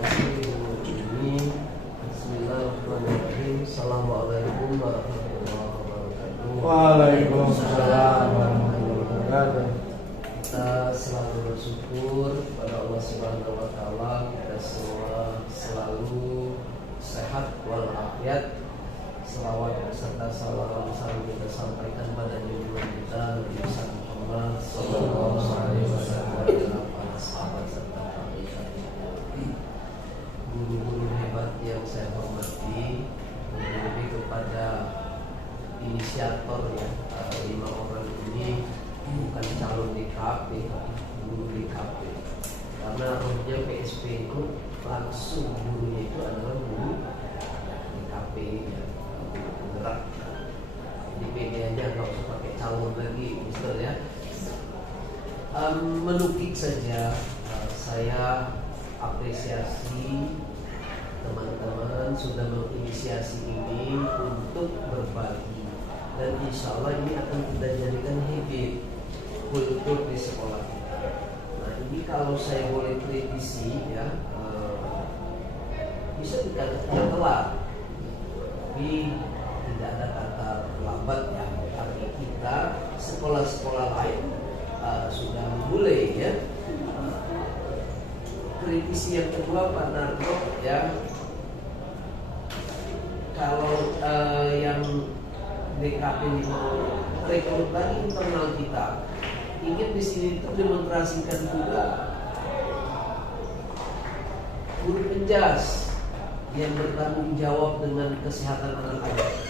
Bismillahirrahmanirrahim. Assalamualaikum warahmatullahi wabarakatuh. Waalaikumsalam warahmatullahi wabarakatuh. Kita selalu bersyukur kepada Allah Subhanahu wa taala, kita semua selalu sehat walafiat. Selawat beserta salam kita sampaikan pada junjungan kita Nabi Muhammad sallallahu alaihi wasallam dan para sahabat serta tabi'in. Guru-guru hebat yang saya hormati, lebih kepada inisiator ya, 5 orang ini bukan calon DKP, guru DKP. Karena rohnya PSP itu langsung gurunya itu adalah guru DKP ya, guru penggerak. Di PD-nya nggak usah pakai calon lagi, Mister ya. Menukik saja, saya apresiasi teman-teman sudah menginisiasi ini untuk berbagi, dan insya Allah ini akan kita jadikan habit kultur di sekolah kita. Nah ini kalau saya boleh kritisi ya, bisa dikatakan telat, tapi tidak ada kata lambat ya. Tapi kita sekolah-sekolah lain sudah mulai ya. Kritisi yang kedua Pak Narto ya, kalau yang DKP ini mau rekrut lagi internal kita, ingin di sini itu demonstrasikan juga guru penjas yang bertanggung jawab dengan kesehatan anak-anak.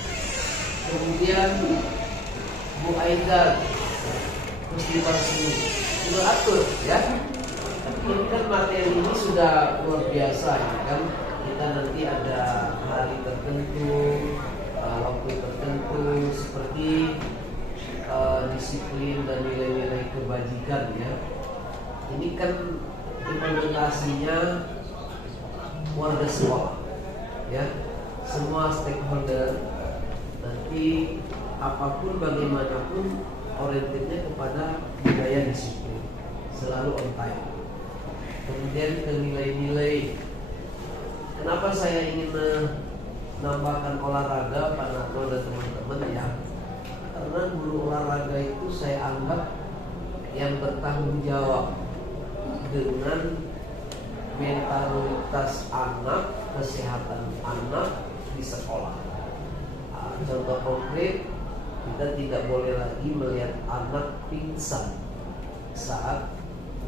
Kemudian Bu Aidan, Festival Seni, sudah atur ya. Ini kan materi ini sudah luar biasa ya kan. Kita nanti ada hari tertentu, waktu tertentu, seperti disiplin dan nilai-nilai kebajikan ya. Ini kan implementasinya warga sekolah ya, semua stakeholder. Nanti apapun bagaimanapun orientednya kepada budaya disiplin, selalu on time. Kemudian ke nilai-nilai. Kenapa saya ingin menambahkan olahraga Pak Nato dan teman-teman ya? Karena guru olahraga itu saya anggap yang bertanggung jawab dengan mentalitas anak, kesehatan anak di sekolah. Contoh konkret, kita tidak boleh lagi melihat anak pingsan saat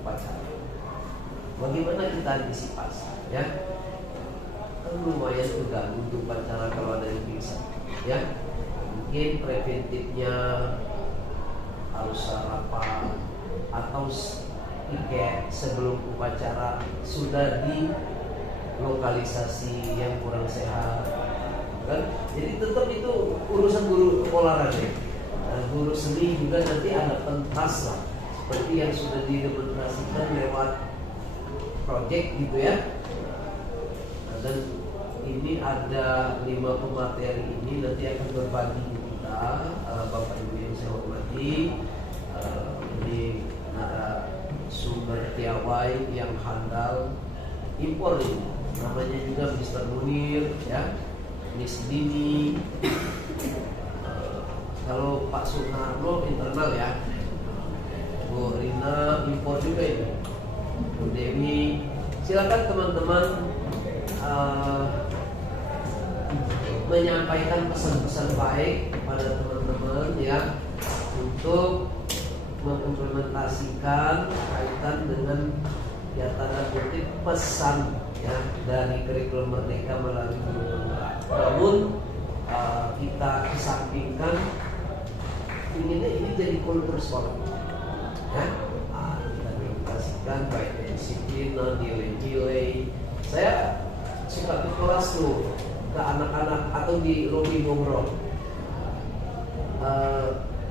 upacara. Bagaimana kita antisipasi ya? Kan lumayan terganggu untuk upacara kalau ada yang pingsan ya. Mungkin preventifnya harus sarapan atau tiket sebelum upacara sudah di lokalisasi yang kurang sehat kan? Jadi tetap itu urusan guru olahraga. Guru seni juga nanti ada pentas lah, seperti yang sudah didemonstrasikan lewat project gitu ya. Dan ini ada 5 pemateri ini nanti akan berbagi di kita, Bapak Ibu yang saya hormati. Ini ada sumber piawai yang handal impor ini, namanya juga Mr. Munir ya, Miss Dini. Kalau Pak Sunarno internal ya, Bu Rina impor juga ini, Bu Dewi. Silakan teman-teman menyampaikan pesan-pesan baik kepada teman-teman ya, untuk mengimplementasikan kaitan dengan ya tanda kutip pesan ya dari kurikulum Merdeka melalui guru penggerak. Namun kita kesampingkan inginnya ini jadi kultur sekolah ya. Kita implementasikan baik disiplin, nilai-nilai. Saya suka ke kelas tuh ke anak-anak atau di lobi ngobrol.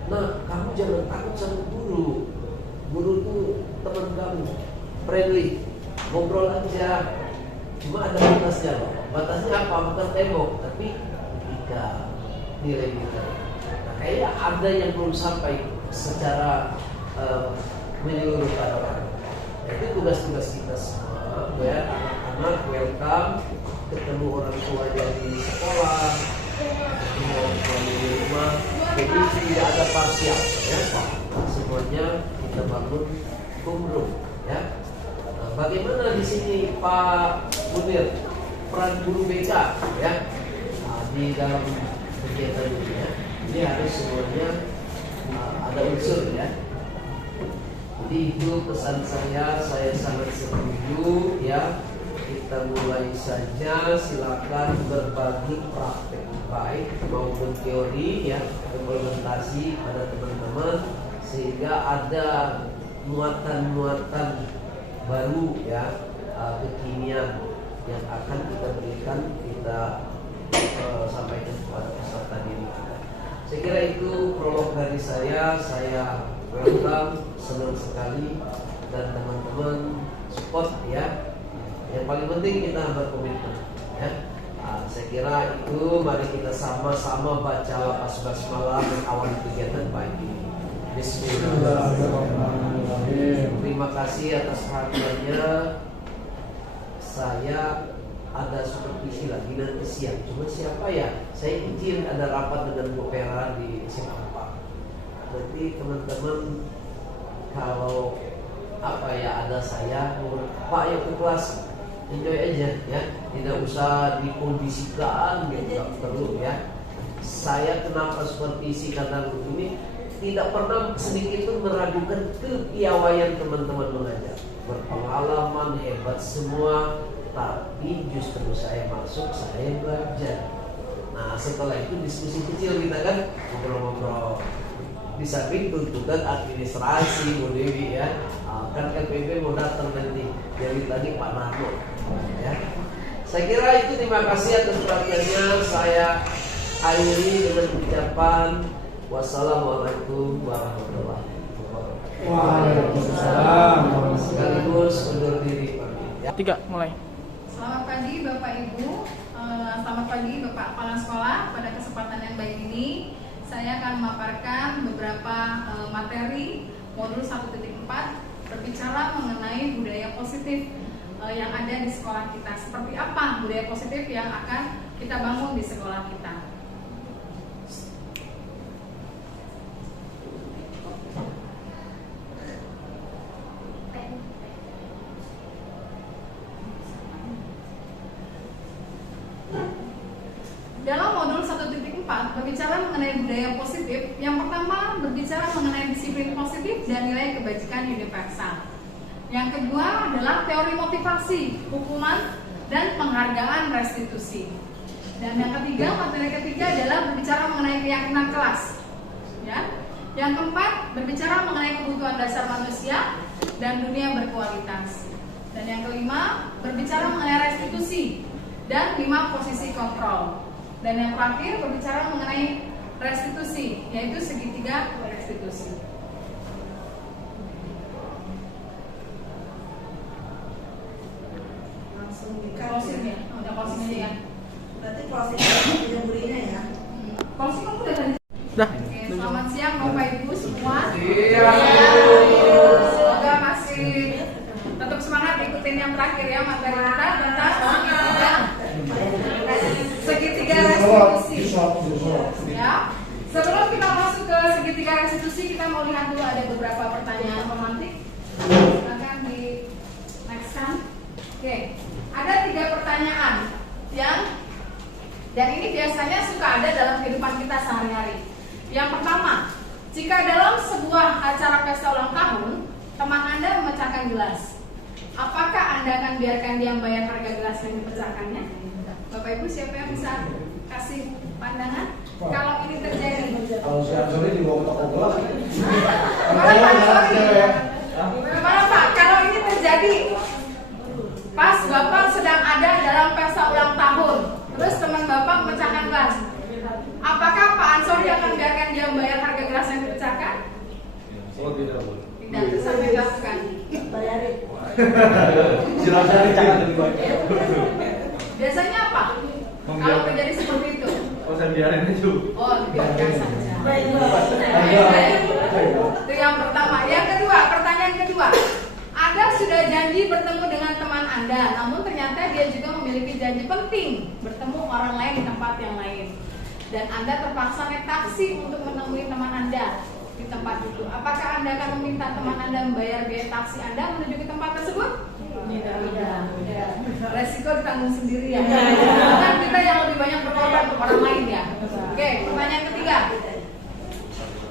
Nah, kamu jangan takut sama guru. Guru tuh teman kamu, friendly, ngobrol aja. Cuma ada batasnya loh. Batasnya apa? Bukan tembok, tapi etika, nilai-nilai. Nah, kayaknya ada yang belum sampai secara menyeluruh pada orang. Itu tugas-tugas kita semua, ya, anak-anak well Jadi tidak ada parsial, ya. Semuanya kita bangun kumrum, ya. Nah, bagaimana di sini Pak Munir peran guru BK, ya, di dalam kegiatan ini, ya. Ini harus semuanya ada unsur, ya. Jadi itu pesan saya sangat setuju, ya. Kita mulai saja, silakan berbagi praktek baik maupun teori, ya, implementasi pada teman-teman sehingga ada muatan-muatan baru, ya, kekinian yang akan kita berikan, kita sampaikan kepada peserta didik kita. Saya kira itu prolog dari saya welcome, senang sekali dan teman-teman support, ya. Yang paling penting kita berkomitmen, ya. Saya kira itu mari kita sama-sama baca lapas basmalah mengawali kegiatan pagi ini. Bismillahirrahmanirrahim. Terima kasih atas perhatiannya. Saya ada supervisi lagi nanti siang. Cuma siapa ya? Saya izin ada rapat dengan Bu Pera di SMA 4. Nanti teman-teman kalau ada saya, Pak yuk ke kelas. Enjoy aja, ya, tidak usah dikondisikan, gitu, nggak perlu, ya. Saya kenapa supervisi karena ini tidak pernah sedikit pun meragukan kepiawaian teman-teman mengajar, berpengalaman hebat semua, tapi justru saya masuk, saya belajar. Nah setelah itu diskusi kecil kita kan ngobrol-ngobrol. Di samping tuntutan administrasi, Bu Dewi, ya, kan KPP mau datang nanti, jadi tadi Pak Narno, ya. Saya kira itu, terima kasih atas perhatiannya. Saya akhiri dengan ucapan wassalamualaikum warahmatullahi wabarakatuh. Waalaikumsalam. Sekaligus undur diri pagi, ya. 3 mulai. Selamat pagi Bapak Ibu, selamat pagi Bapak Kepala Sekolah. Pada kesempatan yang baik ini saya akan memaparkan beberapa materi modul 1.4 berbicara mengenai budaya positif yang ada di sekolah kita. Seperti apa budaya positif yang akan kita bangun di sekolah kita. Dalam modul 1.4 berbicara mengenai budaya positif, yang pertama berbicara mengenai disiplin positif dan nilai kebajikan universal. Yang kedua adalah teori motivasi, hukuman, dan penghargaan restitusi. Dan yang ketiga, materi ketiga adalah berbicara mengenai keyakinan kelas. Ya. Yang keempat berbicara mengenai kebutuhan dasar manusia dan dunia berkualitas. Dan yang kelima berbicara mengenai restitusi dan 5 posisi kontrol. Dan yang terakhir berbicara mengenai restitusi, yaitu segitiga restitusi. Langsung Closing ya, udah closing aja ya. Berarti closing punya burinya ya. Closing kamu udah tadi. Dah. Oke, selamat siang Bapak Ibu semua. Iya. Semoga masih tetap semangat ikutin yang terakhir ya, materi kita tentang segitiga restitusi. Ya. Sebelum kita masuk ke segitiga restitusi, kita mau lihat dulu ada beberapa pertanyaan pemantik. Silakan di next kan. Oke, ada 3 pertanyaan dan ini biasanya suka ada dalam kehidupan kita sehari-hari. Yang pertama, jika dalam sebuah acara pesta ulang tahun, teman Anda memecahkan gelas, apakah Anda akan biarkan dia membayar harga gelas yang dipecahkannya? Bapak Ibu siapa yang bisa kasih pandangan? Kalau ini terjadi, Kalau si Ansori dibawa ke toko gelas. Gimana Pak? Kalau ini terjadi pas Bapak sedang ada dalam pesta ulang tahun, terus teman Bapak memecahkan gelas, apakah Pak Ansori akan biarkan dia membayar harga gelas yang dipecahkan? Oh tidak boleh. Tidak, itu sampai dilakukan. Bayarin. Silakan jangan lebih baik. Biasanya apa? Kalau terjadi seperti itu? Oh saya biarin aja. Oh, dibiarkan saja. Baik. Itu yang pertama. Yang kedua, pertanyaan kedua. Anda sudah janji bertemu dengan teman Anda, namun ternyata dia juga memiliki janji penting bertemu orang lain di tempat yang lain. dan Anda terpaksa naik taksi untuk menemui teman Anda di tempat itu. Apakah Anda akan meminta teman Anda membayar biaya taksi Anda menuju ke tempat tersebut? Tidak. Resiko ditanggung sendiri ya. Kan kita yang lebih banyak berkorban untuk orang lain ya. Oke, pertanyaan ketiga.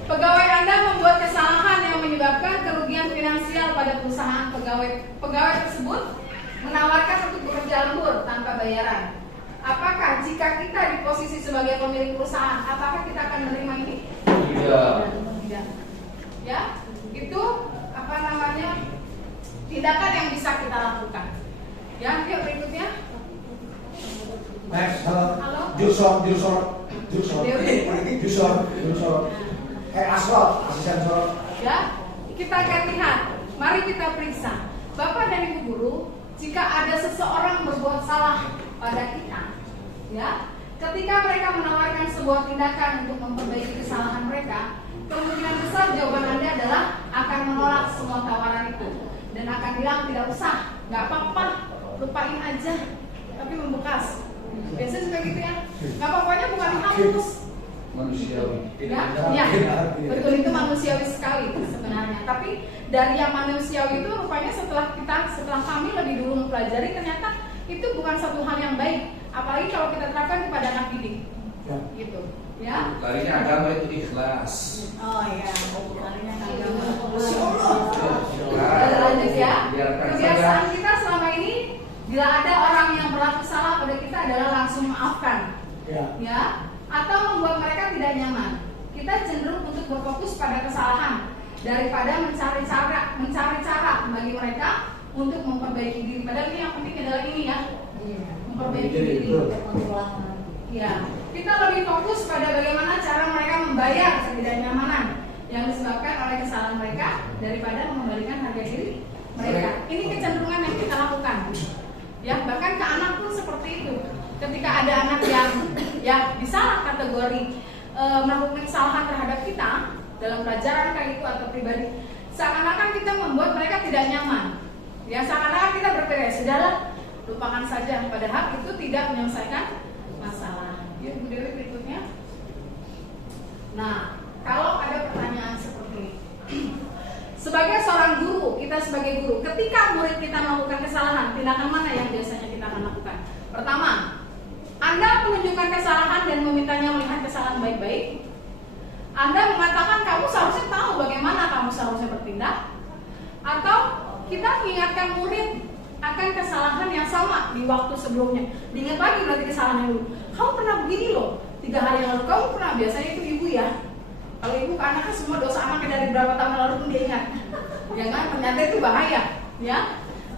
Pegawai Anda membuat kesalahan yang menyebabkan kerugian finansial pada perusahaan. Pegawai tersebut menawarkan untuk bekerja lembur tanpa bayaran. Apakah jika kita di posisi sebagai pemilik perusahaan, apakah kita akan menerima ini? Tidak. Ya, itu apa namanya? Tindakan yang bisa kita lakukan. Ya, yuk berikutnya. Next, Halo? Jusor. Asrot, asisten sorot. Ya, kita akan lihat. Mari kita periksa. Bapak dan Ibu guru, jika ada seseorang berbuat salah pada kita, ya, ketika mereka menawarkan sebuah tindakan untuk memperbaiki kesalahan mereka, kemungkinan besar jawaban Anda adalah akan menolak semua tawaran itu dan akan bilang tidak usah, nggak apa-apa, lupain aja, tapi membekas. Biasanya juga gitu ya. Nggak apa-apanya bukan dihapus. Manusiawi. Ya, betul, itu manusiawi sekali sebenarnya. Tapi dari yang manusiawi itu rupanya setelah kami lebih dulu mempelajari, ternyata itu bukan satu hal yang baik. Apalagi kalau kita terapkan kepada anak didik, gitu. Ya. Larinya agama itu ikhlas. Oh ya, larinya agama. Lanjut ya. Kebiasaan kita selama ini, bila ada orang yang berlaku salah pada kita adalah langsung maafkan. Ya. Atau membuat mereka tidak nyaman. Kita cenderung untuk berfokus pada kesalahan daripada mencari cara bagi mereka untuk memperbaiki diri. Padahal ini yang penting adalah ini ya, memperbaiki diri. Ya, kita lebih fokus pada bagaimana cara mereka membayar ketidaknyamanan yang disebabkan oleh kesalahan mereka daripada mengembalikan harga diri mereka. Ini kecenderungan yang kita lakukan. Ya, bahkan ke anak pun seperti itu. Ketika ada anak yang bisa kategori melakukan kesalahan terhadap kita dalam pelajaran kayak itu atau pribadi, seakan-akan kita membuat mereka tidak nyaman. Ya, seakan-akan kita berpikir sudahlah, lupakan saja. Padahal itu tidak menyelesaikan masalah. Yuk, Bu Dewi berikutnya. Nah, kalau ada pertanyaan seperti ini, sebagai seorang guru, kita sebagai guru, ketika murid kita melakukan kesalahan, tindakan mana yang biasanya kita akan lakukan? Pertama, Anda menunjukkan kesalahan dan memintanya melihat kesalahan baik-baik. Anda mengatakan kamu seharusnya tahu bagaimana kamu seharusnya bertindak. Atau kita mengingatkan murid akan kesalahan yang sama di waktu sebelumnya. Diingat lagi berarti kesalahan yang dulu. Kamu pernah begini loh, 3 hari yang lalu kamu pernah, biasanya itu ibu ya. Kalau ibu ke anaknya semua dosa anaknya dari berapa tahun lalu pun dia ingat. Ya kan, ternyata itu bahaya. Ya.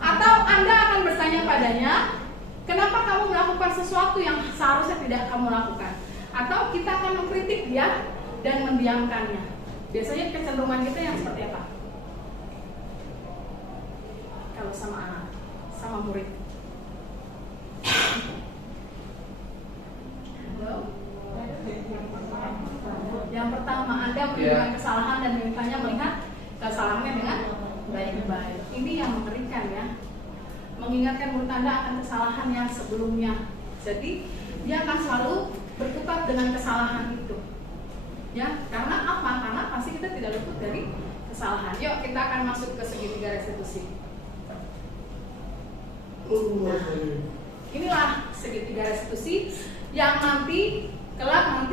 Atau Anda akan bertanya padanya, kenapa kamu melakukan sesuatu yang seharusnya tidak kamu lakukan? Atau kita akan mengkritik dia dan mendiamkannya. Biasanya kecenderungan kita yang seperti apa? Kalau sama anak, sama murid. Halo? Yang pertama, Anda menunjukkan kesalahan dan memintanya melihat kesalahannya dengan baik-baik. Ini yang mengerikan ya. Mengingatkan murid Anda akan kesalahan yang sebelumnya. Jadi dia akan selalu berkutat dengan kesalahan itu. Ya, karena apa? Karena pasti kita tidak luput dari kesalahan. Yuk, kita akan masuk ke segitiga restitusi. Inilah segitiga restitusi yang nanti kelak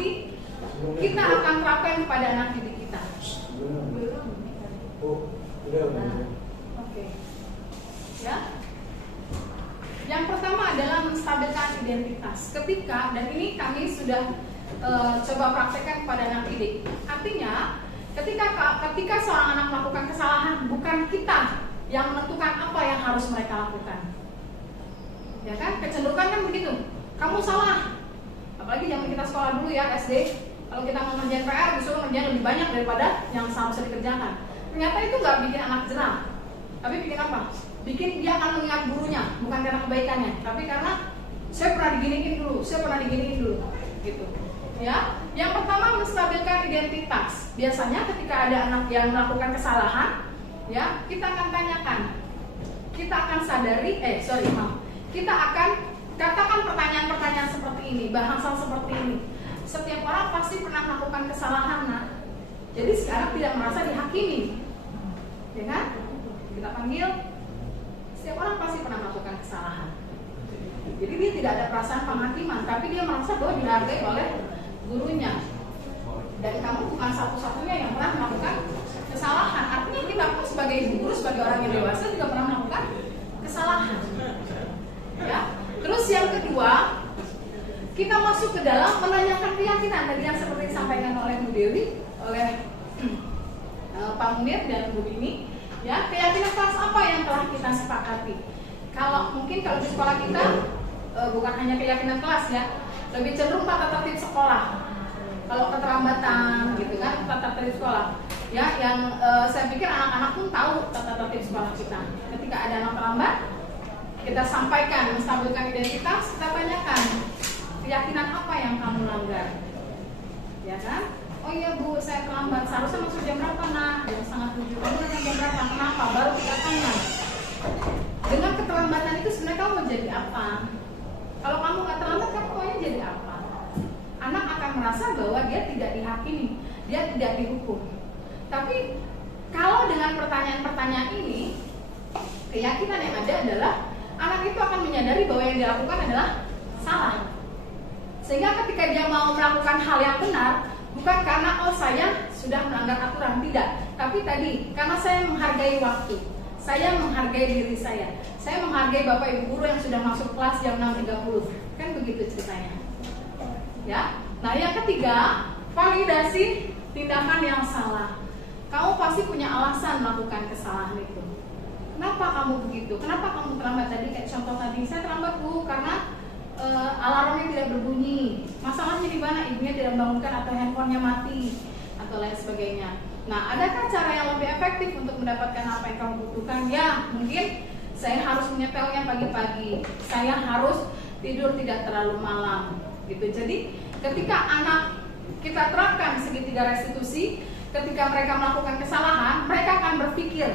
kita akan terapkan kepada anak didik kita. Oke. Ya. Yang pertama adalah menstabilkan identitas. Ketika, dan ini kami sudah coba praktekkan kepada anak didik. Artinya, ketika seorang anak melakukan kesalahan, bukan kita yang menentukan apa yang harus mereka lakukan. Ya kan? Kecenderungan kan begitu. Kamu salah. Apalagi zaman kita sekolah dulu ya, SD. Kalau kita mau ngerjain PR, disuruh ngerjain lebih banyak daripada yang seharusnya dikerjakan. Ternyata itu nggak bikin anak jerah. Tapi bikin apa? Bikin dia akan mengingat gurunya, bukan karena kebaikannya, tapi karena saya pernah diginiin dulu, gitu. Ya, yang pertama menstabilkan identitas. Biasanya ketika ada anak yang melakukan kesalahan, ya kita akan tanyakan, kita akan kita akan katakan pertanyaan-pertanyaan seperti ini, bahasa seperti ini. setiap orang pasti pernah melakukan kesalahan, nah. Jadi sekarang tidak merasa dihakimi, ya kan? Kita panggil, setiap orang pasti pernah melakukan kesalahan. Jadi dia tidak ada perasaan penghakiman, tapi dia merasa bahwa dihargai oleh gurunya. Dan kamu bukan satu-satunya yang pernah melakukan kesalahan. Artinya kita pun sebagai guru, sebagai orang yang dewasa juga pernah melakukan kesalahan. Ya. Terus yang kedua, kita masuk ke dalam menanyakan keyakinan. Tadi yang seperti disampaikan oleh Bu Dewi, oleh Pak Munir dan Bu Bini, ya, keyakinan kelas apa yang telah kita sepakati? Kalau mungkin kalau di sekolah kita bukan hanya keyakinan kelas, ya, lebih cenderung tata tertib sekolah. Kalau keterlambatan gitu kan, tata tertib sekolah, ya, yang saya pikir anak-anak pun tahu tata tertib sekolah kita. Ketika ada anak terlambat, kita sampaikan, menstabilkan identitas, kita tanyakan keyakinan apa yang kamu langgar, ya kan? Oh iya Bu, saya terlambat, seharusnya masuk jam berapa? Nah, jam 6:30. Kamu datang jam berapa? Kenapa? Baru kita tanya. Dengan keterlambatan itu sebenarnya kamu mau jadi apa? Kalau kamu nggak terlambat, kamu maunya jadi apa? Anak akan merasa bahwa dia tidak dihakimi, dia tidak dihukum. Tapi kalau dengan pertanyaan-pertanyaan ini, keyakinan yang ada adalah anak itu akan menyadari bahwa yang dilakukan adalah salah. Sehingga ketika dia mau melakukan hal yang benar, bukan karena oh saya sudah melanggar aturan, tidak. Tapi tadi karena saya menghargai waktu, saya menghargai diri saya menghargai Bapak Ibu guru yang sudah masuk kelas jam 6.30. Kan begitu ceritanya. Ya. Nah, yang ketiga, validasi tindakan yang salah. Kamu pasti punya alasan melakukan kesalahan itu. Kenapa kamu begitu? Kenapa kamu terlambat? Tadi kayak contoh tadi, saya terlambat Bu karena alarmnya tidak berbunyi. Masalahnya di mana? Ibunya tidak membangunkan atau handphonenya mati atau lain sebagainya. Nah, adakah cara yang lebih efektif untuk mendapatkan apa yang kamu butuhkan? Ya, mungkin saya harus menyetelnya pagi-pagi. Saya harus tidur tidak terlalu malam. Gitu. Jadi, ketika anak kita terapkan segitiga restitusi, ketika mereka melakukan kesalahan, mereka akan berpikir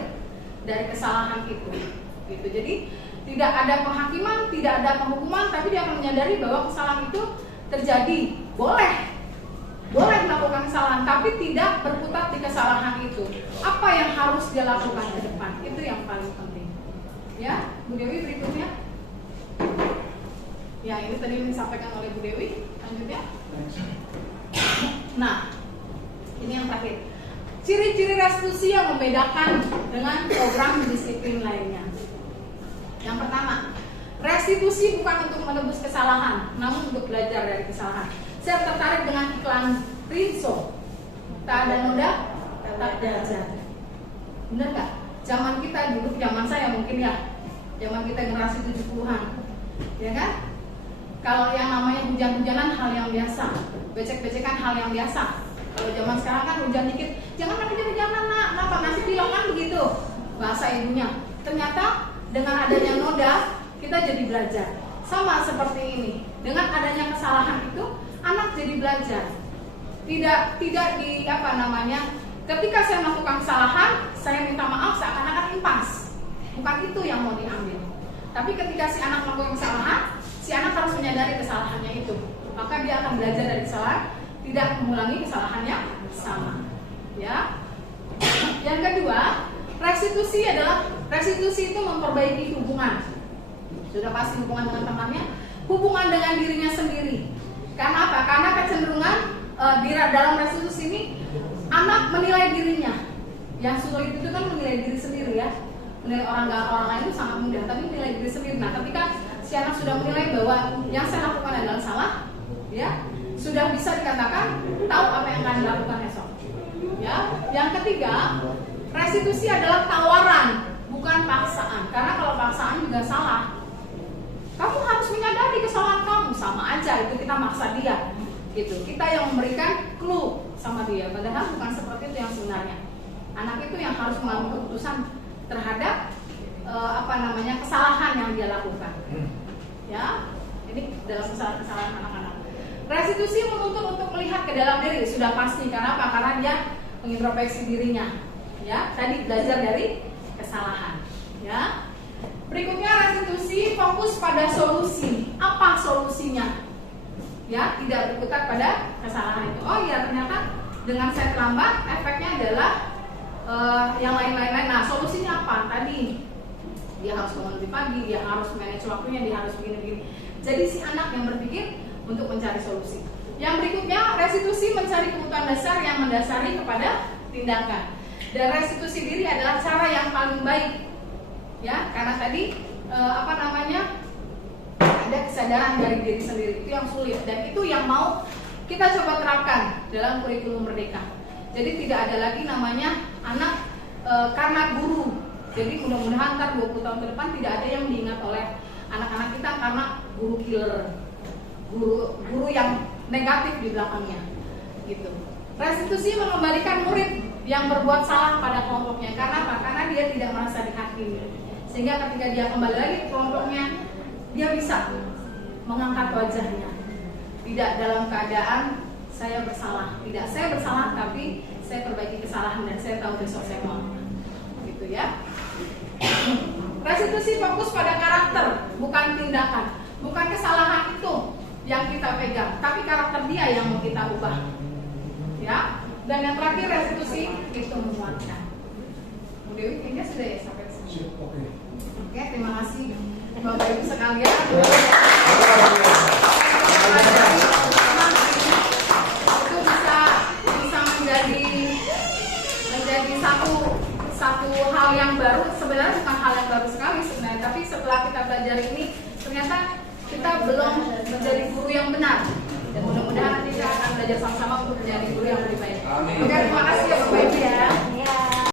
dari kesalahan itu. Gitu. Jadi, tidak ada penghakiman, tidak ada penghukuman, tapi dia akan menyadari bahwa kesalahan itu terjadi. Boleh melakukan kesalahan, tapi tidak berkutat di kesalahan itu. Apa yang harus dia lakukan ke depan? Itu yang paling penting. Ya, Bu Dewi berikutnya. Ya, ini tadi yang disampaikan oleh Bu Dewi. Lanjutnya. Nah, ini yang terakhir. Ciri-ciri restitusi yang membedakan dengan program disiplin lainnya. Yang pertama, restitusi bukan untuk menebus kesalahan, namun untuk belajar dari kesalahan. Saya tertarik dengan iklan Rinso. Tak ada noda, tak belajar. Bener nggak? Zaman kita dulu, zaman saya mungkin ya, zaman kita generasi 70-an, ya kan? Kalau yang namanya hujan-hujanan hal yang biasa, becek-becekan hal yang biasa. Kalau zaman sekarang kan hujan dikit, jangan pakai hujan-hujanan nak, kenapa? Nanti bilang kan begitu bahasa ibunya. Ternyata dengan adanya noda, kita jadi belajar. Sama seperti ini. Dengan adanya kesalahan itu, anak jadi belajar. Tidak di ketika saya melakukan kesalahan, saya minta maaf seakan-akan impas. Bukan itu yang mau diambil. Tapi ketika si anak melakukan kesalahan, si anak harus menyadari kesalahannya itu. Maka dia akan belajar dari kesalahan, tidak mengulangi kesalahan yang sama. Ya. Yang kedua, restitusi itu memperbaiki hubungan. Sudah pasti hubungan dengan temannya, hubungan dengan dirinya sendiri. Karena apa? Karena kecenderungan dalam restitusi ini anak menilai dirinya. Yang sulit itu kan menilai diri sendiri ya. Menilai orang lain itu sangat mudah, tapi menilai diri sendiri. Nah, ketika si anak sudah menilai bahwa yang saya lakukan adalah salah, ya, sudah bisa dikatakan tahu apa yang akan dilakukan esok. Ya. Yang ketiga, restitusi adalah tawaran, bukan paksaan. Karena kalau paksaan juga salah. Kamu harus menyadari kesalahan kamu, sama aja itu kita maksa dia. Gitu. Kita yang memberikan clue sama dia, padahal bukan seperti itu yang sebenarnya. Anak itu yang harus mengambil keputusan terhadap kesalahan yang dia lakukan. Ya, ini dalam kesalahan anak-anak. Restitusi menuntut untuk melihat ke dalam diri, sudah pasti. Karena apa? Karena dia mengintrospeksi dirinya. Ya, tadi belajar dari kesalahan. Ya. Berikutnya restitusi fokus pada solusi. Apa solusinya? ya, tidak berkutat pada kesalahan itu. Oh iya, ternyata dengan saya terlambat efeknya adalah yang lain-lain. Nah, solusinya apa? Tadi dia harus bangun lebih pagi, dia harus manage waktunya, dia harus begini-begini. Jadi si anak yang berpikir untuk mencari solusi. Yang berikutnya, restitusi mencari kebutuhan dasar yang mendasari kepada tindakan. Dan restitusi diri adalah cara yang paling baik, ya, karena tadi ada kesadaran dari diri sendiri, itu yang sulit dan itu yang mau kita coba terapkan dalam kurikulum Merdeka. Jadi tidak ada lagi namanya anak karena guru. Jadi mudah-mudahan ntar 20 tahun ke depan tidak ada yang diingat oleh anak-anak kita karena guru killer, guru yang negatif di belakangnya, gitu. Restitusi mengembalikan murid yang berbuat salah pada kelompoknya. Karena apa? Karena dia tidak merasa dihakimi. Sehingga ketika dia kembali lagi ke kelompoknya, dia bisa mengangkat wajahnya. Tidak dalam keadaan saya bersalah. Tidak, saya bersalah tapi saya perbaiki kesalahan dan saya tahu besok saya mau. Gitu ya. Restitusi fokus pada karakter, bukan tindakan. Bukan kesalahan itu yang kita pegang, tapi karakter dia yang mau kita ubah. Ya. Dan yang terakhir, restitusi itu menguatkan. Bu Dewi, kayaknya sudah ya sampai sini. Oke, terima kasih Bapak Ibu sekalian. Itu bisa menjadi satu hal yang baru. Sebenarnya bukan hal yang baru sekali sebenarnya, tapi setelah kita belajar ini ternyata kita belum menjadi guru yang benar. Dan mudah-mudahan nanti kita akan belajar sama-sama untuk menjadi guru yang lebih baik. Oke, terima kasih ya Bapak Ibu ya.